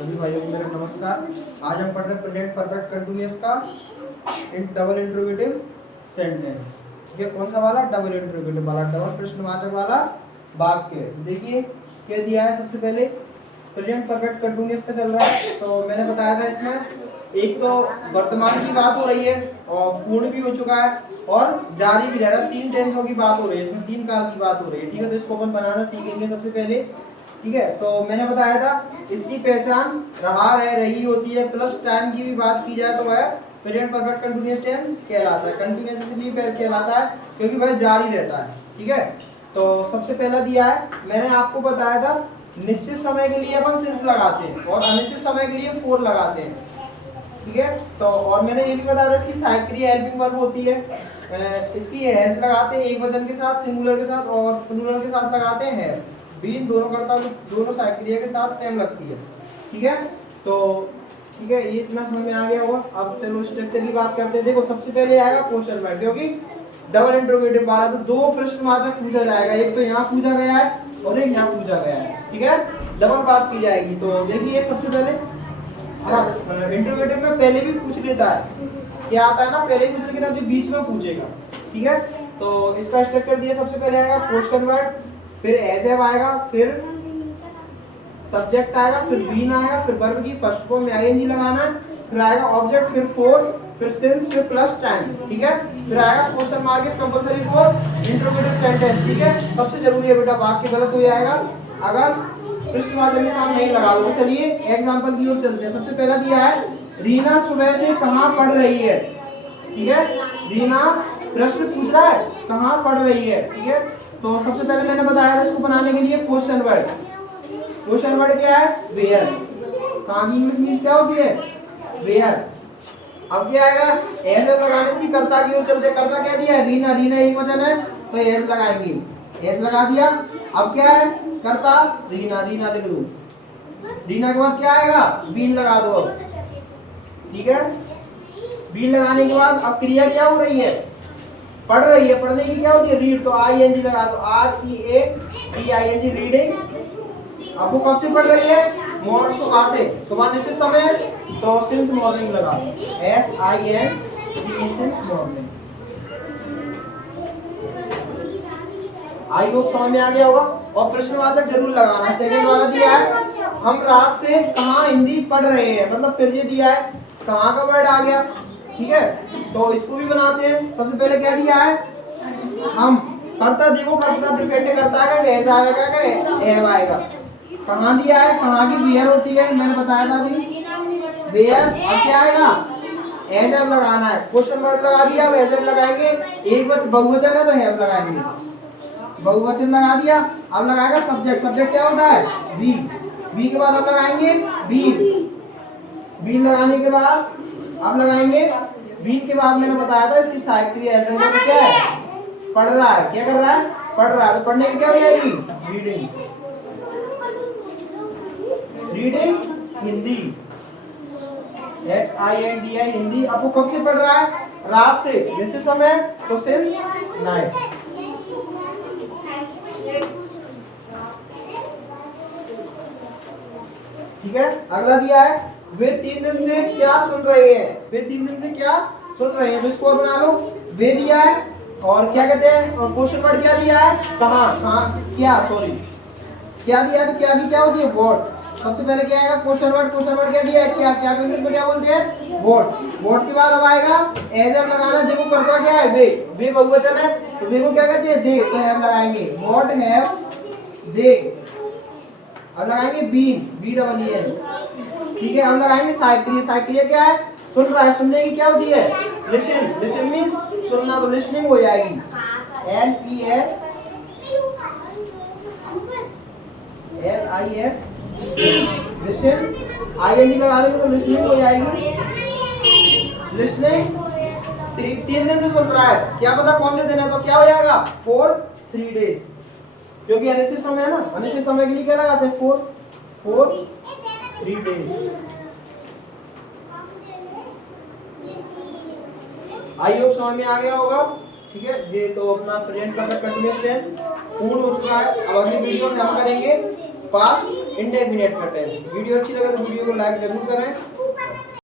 सभी भाइयों को मेरा नमस्कार। आज हम पढ़ रहे हैं प्रेजेंट परफेक्ट कंटिन्यूअस का इन डबल इंट्रोगेटिव सेंटेंस। ठीक है, कौन सा वाला? डबल इंट्रोगेटिव वाला, डबल प्रश्नवाचक वाला वाक्य। देखिए क्या दिया है। सबसे पहले प्रेजेंट परफेक्ट कंटिन्यूअस का चल रहा है, तो मैंने बताया था इसमें एक तो वर्तमान की बात हो रही है और पूर्ण भी हो चुका है और जारी भी रह रहा है। 3 टेंसों की बात हो रही है, इसमें 3 काल की बात हो रही है। ठीक है, तो इसको अपन बनाना सीखेंगे सबसे पहले। ठीक है, तो मैंने बताया था इसकी पहचान रहा रह रही होती है, प्लस टाइम की भी बात की जाए तो वह प्रेजेंट परफेक्ट कंटीन्यूअस टेंस कहलाता है। कंटीन्यूअस इसलिए कहलाता है क्योंकि वह जारी रहता है। ठीक है, तो सबसे पहला दिया है, मैंने आपको बताया था निश्चित समय के लिए अपन सिंस लगाते हैं और अनिश्चित समय के लिए फोर लगाते हैं। ठीक है, तो और मैंने ये भी बताया था इसकी सहायक हेल्पिंग वर्ब होती है। इसकी हैज लगाते हैं एक वचन के साथ, सिंगुलर के साथ, और प्लूरल के साथ लगाते हैं बीन। दोनों करता दोनों सहायक क्रिया के साथ सेम लगती है। ठीक है, तो ठीक है, ये इतना समझ में आ गया होगा। अब चलो स्ट्रक्चर की बात करते हैं। देखो सबसे पहले आएगा क्वेश्चन वर्ड, क्योंकि डबल इंट्रोगेटिव वाला तो दो प्रश्नवाचक पूछा जाएगा, एक तो यहाँ पूछा गया है और एक यहाँ पूछा गया है। ठीक है, डबल बात की जाएगी। तो देखिए सबसे पहले इंट्रोगेटिव में पहले भी पूछ लेता है, क्या आता है ना, पहले भी पूछ लेता है, जो बीच में पूछेगा। ठीक है, तो इसका स्ट्रक्चर दिया। सबसे पहले आएगा क्वेश्चन वर्ड, फिर एज आएगा, फिर सब्जेक्ट आएगा, फिर बीन आएगा, फिर वर्ब की फर्स्ट फॉर्म में आईएनजी लगाना है, फिर आएगा ऑब्जेक्ट, फिर फोर, फिर सिंस, फिर प्लस टाइम। ठीक है, फिर आएगा question mark is compulsory for interrogative sentence. ठीक है, सबसे जरूरी है बेटा, वाक्य गलत हो जाएगा अगर प्रश्नवाचक के साथ नहीं लगा लो। चलिए एग्जांपल की ओर चलते हैं। सबसे पहला दिया है, रीना सुबह से कहां पढ़ रही है। ठीक है, रीना प्रश्न पूछ रहा है कहां पढ़ रही है। ठीक है, तो सबसे पहले मैंने बताया था इसको बनाने के लिए क्वेश्चन वर्ड। क्वेश्चन वर्ड क्या है? वेयर। कहां की इंग्लिश मींस क्या होती है? वेयर। अब क्या आएगा? एज लगाने से कर्ता की ओर चलते। कर्ता क्या दिया है? रीना। रीना एक वचन है तो एज लगाएंगे, एज लगा दिया। अब क्या है? कर्ता रीना, रीना लिख दो। रीना के बाद क्या आएगा? बीन लगा दो। ठीक है, बीन लगाने के बाद अब क्रिया क्या हो रही है? पढ़ रही है। पढ़ने की क्या होती है? रीड, तो आईएनजी लगा दो, READING, रीडिंग। अब वो कब से पढ़ रही है? मॉर्निंग, सुबह से। सुबह निश्चित समय तो सिंस मॉर्निंग लगा दो, SINC, since morning. I hope समझ में आ गया होगा। और प्रश्नवाचक जरूर लगाना। सेकंड वाला दिया है, हम रात से कहां हिंदी पढ़ रहे हैं, मतलब फिर ये दिया है कहां का वर्ड आ गया। ठीक है, तो इसको भी बनाते हैं। सबसे पहले क्या दिया है? हम करता, देखो करता डिफेक्ट करता है, कैसा आएगा, एव आएगा। कहां दिया है? कहां की वेयर होती है, मैंने बताया था अभी, वेयर। अब क्या आएगा? एज एव लगाना है। क्वेश्चन वर्ड लगा दिया, अब एज एव लगाएंगे। एक बहुवचन है तो हैव लगाएंगे, बहुवचन लगा दिया। अब लगाएगा सब्जेक्ट। सब्जेक्ट क्या होता है? बी। बी के बाद अब लगाएंगे बीन। बीन लगाने के बाद अब लगाएंगे बीन के बाद मैंने बताया था इसकी सहायक क्रिया क्या है? पढ़ रहा है। क्या कर रहा है? पढ़ रहा है। तो पढ़ने की क्या हो जाएगी? Reading. Reading Hindi, HINDI, Hindi. अब वो कब से पढ़ रहा है? रात से। निश्चित समय तो सिंस नाइट। ठीक है, अगला दिया है, वे 3 दिन से क्या सुन रहे हैं। वे 3 दिन से क्या सुन रहे हैं, तो इसको बना लो। वे दिया है और क्या कहते हैं, क्वेश्चन वर्ड क्या दिया है? कहां। कहां क्या, सॉरी, क्या दिया है? तो क्या की क्या होती है? व्हाट। सबसे पहले क्या आएगा? Question word. क्वेश्चन वर्ड क्या दिया है? क्या। क्या को इंग्लिश में क्या बोलते हैं? व्हाट। व्हाट के बाद अब आएगा एज एम लगाना। देखो करता क्या है? वे। वे बहुवचन है तो वे को क्या कहते हैं? दे, तो हैव लगाएंगे। What have they. अब लगाएंगे बीन, BEEN। ठीक है, अब लगाएंगे सहायक क्रिया। सहायक क्रिया क्या है? सुन रहा है। सुनने की क्या होती है? लिसन। लिसन मींस सुनना, तो लिसनिंग हो जाएगी, LESNIS, लिसन। ING लगा लेंगे तो लिसनिंग हो जाएगी, लिसनिंग। 3 दिन से सुन रहा है, क्या पता कौन से दिन है, तो क्या हो जाएगा? फॉर 3 डेज, क्योंकि अनिश्चित समय है ना। अनिश्चित समय के लिए क्या लगाते हैं? For 3 days. आई होप समझ में आ गया होगा। ठीक है, ये तो अपना प्रेजेंट परफेक्ट कंटीन्यूअस टेंस पूर्ण हो चुका है। अब अगली वीडियो में हम करेंगे पास्ट इंडेफिनेट का टेंस। वीडियो अच्छी लगे तो वीडियो को लाइक जरूर करें।